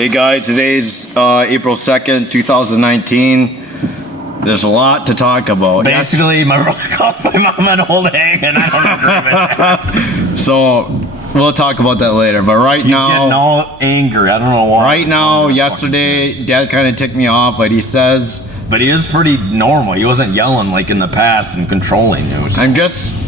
Hey guys, today's April 2nd, 2019. There's a lot to talk about. Basically, my roller coaster, my mom and old hang, and I don't agree with it. So, we'll talk about that later. But right He's now, getting all angry. I don't know why. Right now, yesterday, Dad kind of ticked me off, but he says... But he was pretty normal. He wasn't yelling like in the past and controlling you.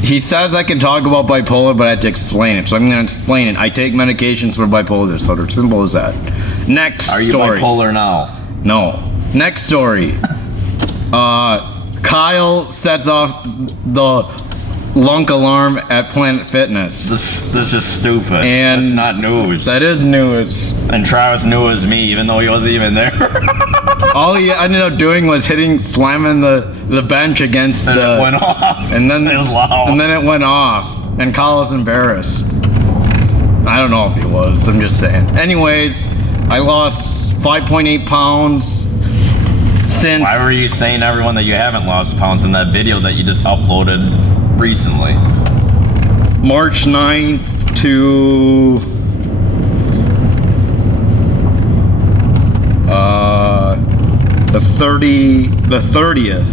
He says I can talk about bipolar, but I have to explain it. So I'm going to explain it. I take medications for bipolar disorder. Simple as that. Next story. Are you bipolar now? No. Next story. Kyle sets off the lunk alarm at Planet Fitness. This is just stupid. And that's not news. That is news. And Travis knew it was me, even though he wasn't even there. All he ended up doing was slamming the bench against and it went off. And then it was loud. And then it went off. And Kyle was embarrassed. I don't know if he was. I'm just saying. Anyways, I lost 5.8 pounds since. Why were you saying to everyone that you haven't lost pounds in that video that you just uploaded recently? March 9th to the 30th.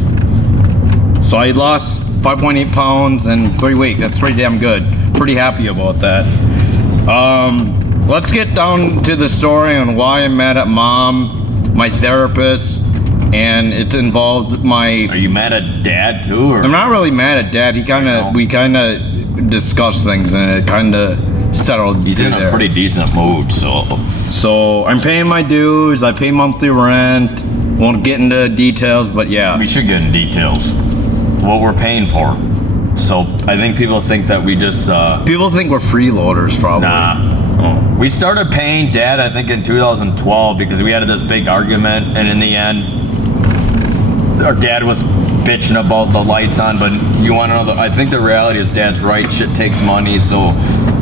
So I lost 5.8 pounds in 3 weeks. That's pretty damn good. Pretty happy about that. Let's get down to the story on why I'm mad at Mom, my therapist, and it involved my... Are you mad at Dad too? Or? I'm not really mad at Dad. We kind of discussed things and it kind of settled. He's in a pretty decent mood, So I'm paying my dues. I pay monthly rent. Won't get into details, but yeah. We should get in details. What we're paying for. So I think people think that we just... People think we're freeloaders, probably. Nah. Oh. We started paying Dad, I think, in 2012 because we had this big argument, and in the end, our dad was bitching about the lights on, but you want to know, I think the reality is Dad's right. Shit takes money, so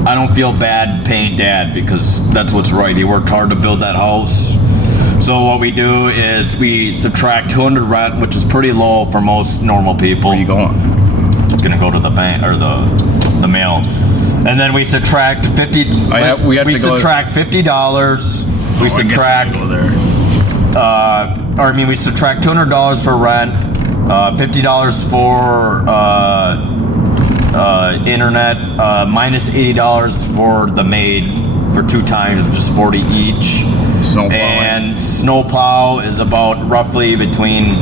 I don't feel bad paying Dad because that's what's right. He worked hard to build that house. So what we do is we subtract $200 rent, which is pretty low for most normal people. Where are you going? Gonna go to the bank or the mail, and then we subtract $50. We subtract $50. We subtract. We subtract $200 for rent, $50 for internet, minus $80 for the maid for 2 times, which is $40 each. And snowplow is about roughly between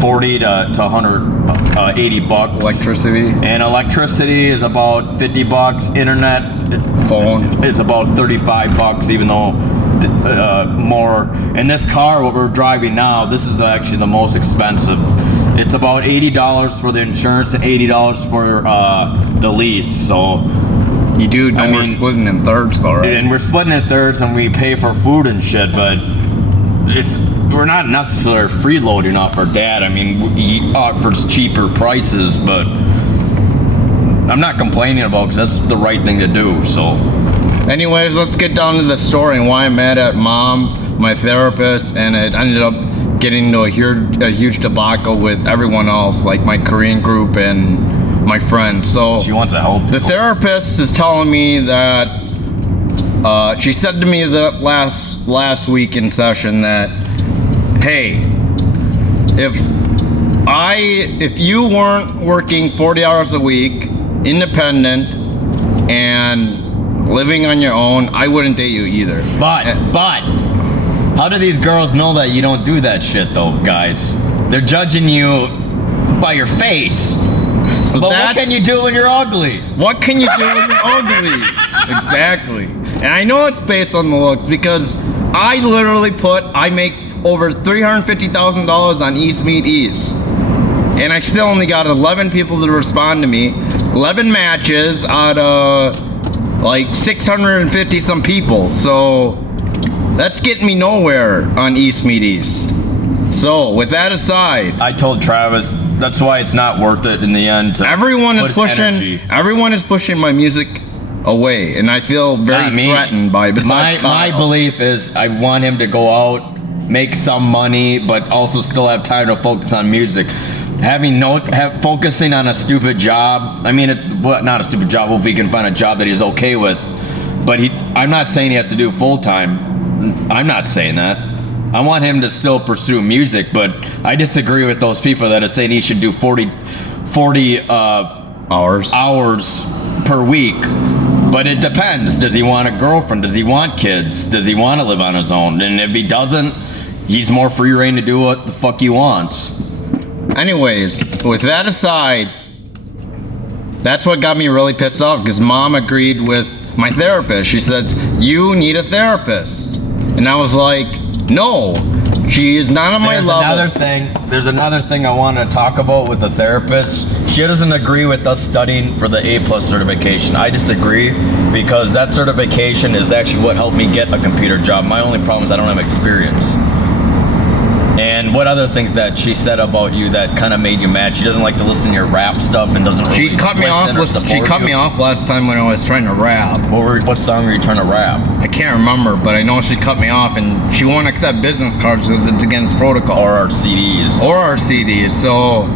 40 to 180 bucks. Electricity. And electricity is about 50 bucks. Internet phone is about 35 bucks, even though more. And this car, what we're driving now, this is actually the most expensive. It's about $80 for the insurance and $80 for the lease. So you do know we're splitting in thirds, all right? And we're splitting in thirds, and we pay for food and shit, but we're not necessarily freeloading off our dad. I mean, he offers cheaper prices, but I'm not complaining about because that's the right thing to do. So, anyways, let's get down to the story and why I'm mad at Mom, my therapist, and it ended up getting into a huge debacle with everyone else, like my Korean group and my friends. So she wants to help people. The therapist is telling me that she said to me that last week in session that, hey, if you weren't working 40 hours a week, independent, and living on your own, I wouldn't date you either. But how do these girls know that you don't do that shit though, guys? They're judging you by your face. So but what can you do when you're ugly? What can you do when you're ugly? Exactly. And I know it's based on the looks because I make over $350,000 on East Meet East. And I still only got 11 people to respond to me. 11 matches out of like 650 some people. So that's getting me nowhere on East Meet East. So with that aside, I told Travis that's why it's not worth it in the end. Everyone is pushing my music away, and I feel very threatened by it. My belief is I want him to go out, make some money, but also still have time to focus on music. Focusing on a stupid job. I mean, not a stupid job. If he can find a job that he's okay with, But I'm not saying he has to do full time. I'm not saying that. I want him to still pursue music, but I disagree with those people that are saying he should do 40 hours per week. But it depends. Does he want a girlfriend? Does he want kids? Does he want to live on his own? And if he doesn't, he's more free reign to do what the fuck he wants. Anyways, with that aside, that's what got me really pissed off, because Mom agreed with my therapist. She says, you need a therapist. And I was like, no, she is not on my level. There's another thing I want to talk about with the therapist. She doesn't agree with us studying for the A+ certification. I disagree, because that certification is actually what helped me get a computer job. My only problem is I don't have experience. And what other things that she said about you that kind of made you mad? She doesn't like to listen to your rap stuff and doesn't really She cut me off last time when I was trying to rap. What song were you trying to rap? I can't remember, but I know she cut me off, and she won't accept business cards because it's against protocol. Or our CDs. So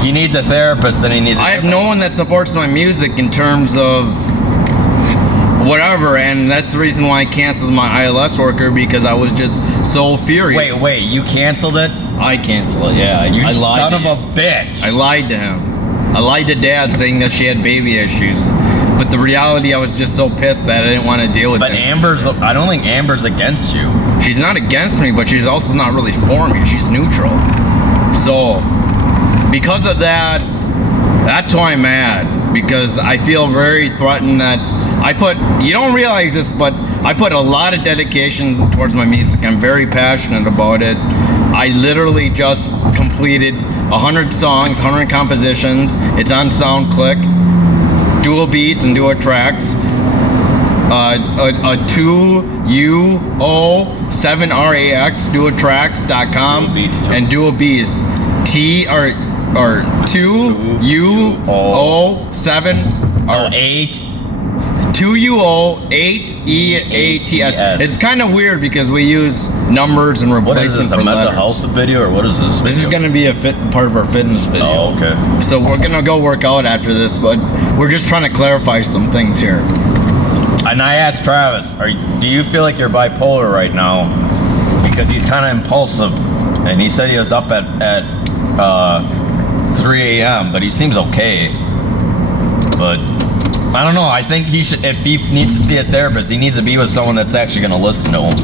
he needs a therapist, then he needs I have no one that supports my music in terms of whatever, and that's the reason why I canceled my ILS worker, because I was just so furious. Wait, you canceled it? I canceled it, yeah. I lied son of a bitch. I lied to him. I lied to Dad saying that she had baby issues. But the reality, I was just so pissed that I didn't want to deal with it. But I don't think Amber's against you. She's not against me, but she's also not really for me. She's neutral. So, because of that, that's why I'm mad. Because I feel very threatened that you don't realize this, but I put a lot of dedication towards my music. I'm very passionate about it. I literally just completed 100 songs, 100 compositions. It's on SoundClick, Dual Beats and Dual Tracks. A 2UO7RAX, dualtracks.com, and Dual Beats. Or 2UO7 or 8. 2UO8EATS. It's kind of weird because we use numbers and replacement. What is this, a mental health video, or what is this video? This is going to be a part of our fitness video. Oh, okay. So we're going to go work out after this, but we're just trying to clarify some things here. And I asked Travis, do you feel like you're bipolar right now? Because he's kind of impulsive, and he said he was up at 3 a.m., but he seems okay. But I don't know. I think he should. If he needs to see a therapist, he needs to be with someone that's actually going to listen to him.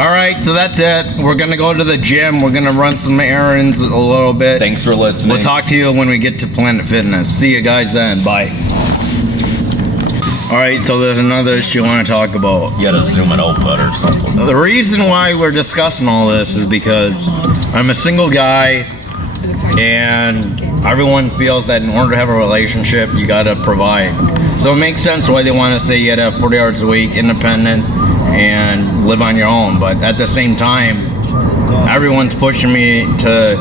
All right, so that's it. We're going to go to the gym. We're going to run some errands a little bit. Thanks for listening. We'll talk to you when we get to Planet Fitness. See you guys then. Bye. All right, so there's another issue I want to talk about. You got to zoom it out better or something. The reason why we're discussing all this is because I'm a single guy, and everyone feels that in order to have a relationship, you gotta provide. So it makes sense why they want to say you gotta have 40 hours a week, independent, and live on your own. But at the same time, everyone's pushing me to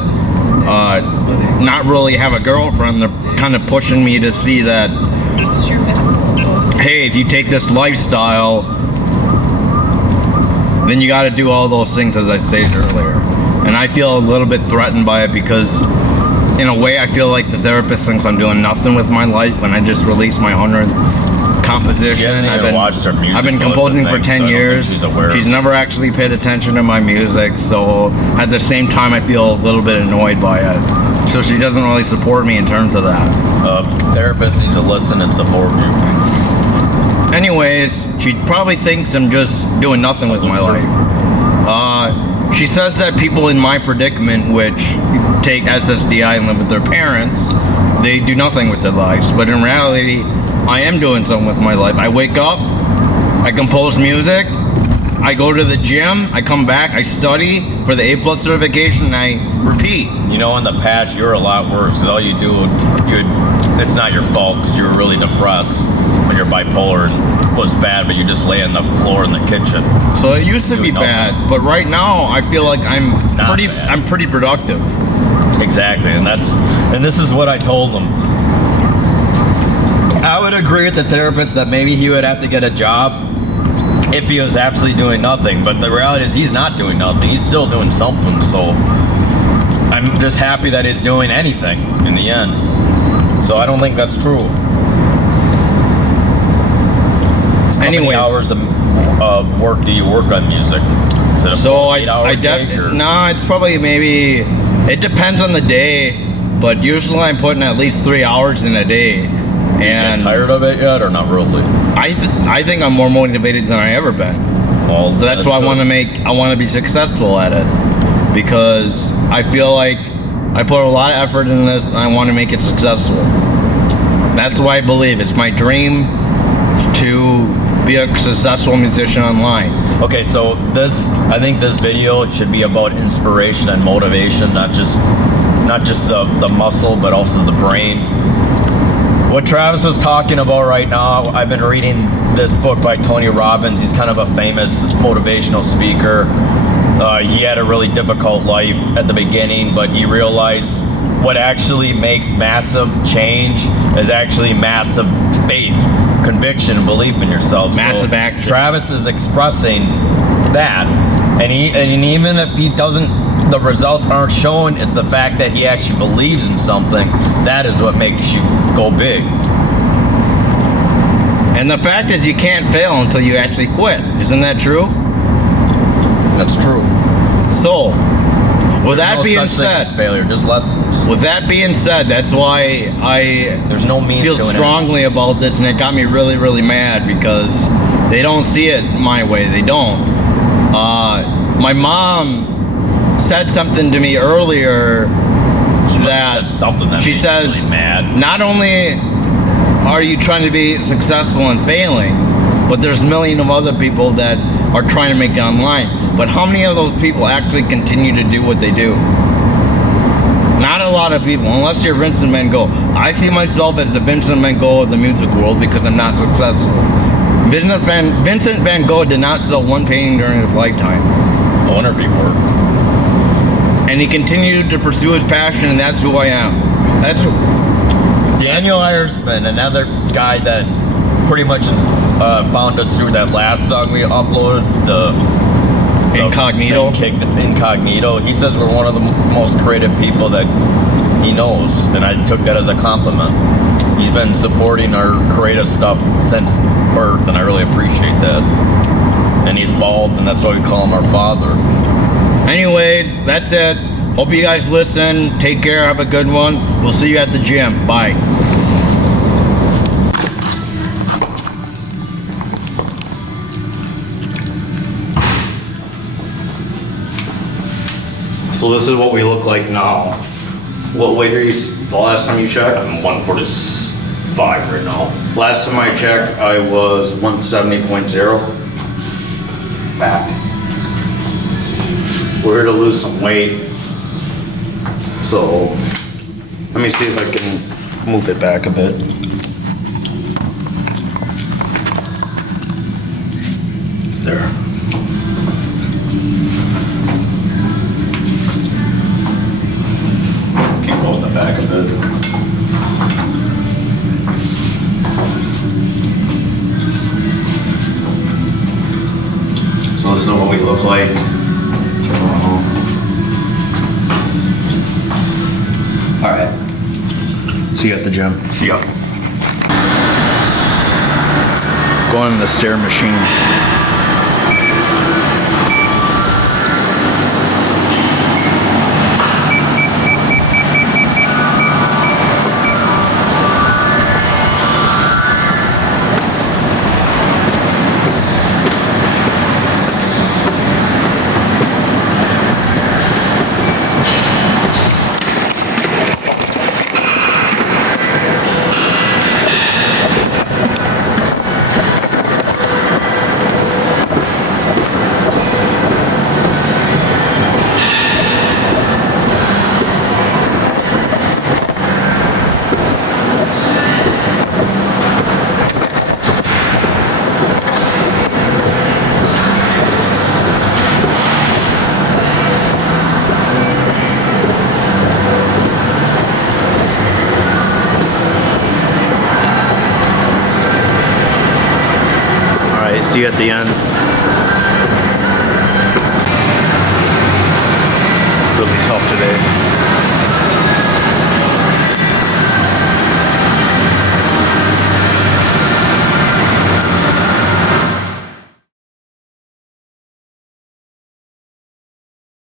not really have a girlfriend. They're kind of pushing me to see that, hey, if you take this lifestyle, then you gotta do all those things as I stated earlier. And I feel a little bit threatened by it because, in a way, I feel like the therapist thinks I'm doing nothing with my life when I just released my 100th composition. I've been composing for 10 years. She's never actually paid attention to my music, so at the same time, I feel a little bit annoyed by it. So she doesn't really support me in terms of that. Therapist needs to listen and support you. Anyways, she probably thinks I'm just doing nothing with my life. She says that people in my predicament, which take SSDI and live with their parents, they do nothing with their lives. But in reality, I am doing something with my life. I wake up, I compose music, I go to the gym, I come back, I study for the A+ certification, and I repeat. You know, in the past, you're a lot worse. Because all you do, it's not your fault because you were really depressed when you're bipolar and was bad, but you just lay on the floor in the kitchen. So it used to be bad, but right now I feel like I'm pretty productive. Exactly, and this is what I told him. I would agree with the therapist that maybe he would have to get a job if he was absolutely doing nothing, but the reality is he's not doing nothing. He's still doing something, so I'm just happy that he's doing anything in the end. So I don't think that's true. How many Anyways. hours of work do you work on music? Is it a So 8-hour gig, or? nah, it's probably maybe, it depends on the day, but usually I'm putting at least 3 hours in a day. Get And tired of it yet, or not really? I think I'm more motivated than I ever been. Well, So that's why good. I want to be successful at it, because I feel like I put a lot of effort in this and I want to make it successful. That's why I believe it's my dream to be a successful musician online. Okay, so I think this video should be about inspiration and motivation, not just the muscle, but also the brain. What Travis was talking about right now, I've been reading this book by Tony Robbins. He's kind of a famous motivational speaker. He had a really difficult life at the beginning, but he realized what actually makes massive change is actually massive faith, conviction, and belief in yourself. Massive action. Travis is expressing that, and even if he doesn't, the results aren't showing, it's the fact that he actually believes in something. That is what makes you go big. And the fact is, you can't fail until you actually quit. Isn't that true? That's true. So, with that No being such thing said, as failure, just lessons. with that being said, that's why I There's no means feel to an end. strongly about this, and it got me really, really mad because they don't see it my way. They don't. My mom said something to me earlier that Said something that she made me says, really mad. not only are you trying to be successful and failing, but there's millions of other people that are trying to make it online. But how many of those people actually continue to do what they do? Not a lot of people, unless you're Vincent Van Gogh. I see myself as the Vincent Van Gogh of the music world because I'm not successful. Vincent Van Gogh did not sell one painting during his lifetime. I wonder if he worked. And he continued to pursue his passion, and that's who I am. That's who. Daniel Iresman, another guy that pretty much found us through that last song we uploaded, the Incognito. Incognito. He says we're one of the most creative people that he knows, and I took that as a compliment. He's been supporting our creative stuff since birth, and I really appreciate that. And he's bald, and that's why we call him our father. Anyways, that's it. Hope you guys listen. Take care. Have a good one. We'll see you at the gym. Bye. So this is what we look like now. What weight are you, the last time you checked? I'm 145 right now. Last time I checked, I was 170.0. Back. We're here to lose some weight. So, let me see if I can move it back a bit. There. Keep holding it back a bit. So this is what we look like. All right. See you at the gym. See ya. Going in the stair machine. See you at the end. Really tough today.